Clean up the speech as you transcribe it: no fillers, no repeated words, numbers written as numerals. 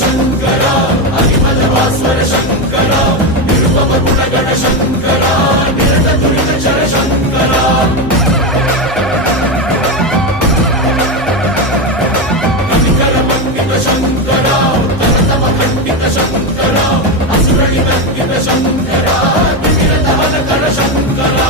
శంకరా అనిమలవాస్వర శంకరా నిరుపమ గుణగణ శంకరా నిరత దురిత చర శంకరా కనికర మండిత శంకరా తరతమ ఖండిత శంకరా అసురళి నందిత శంకరా విరత హరకర శంకరా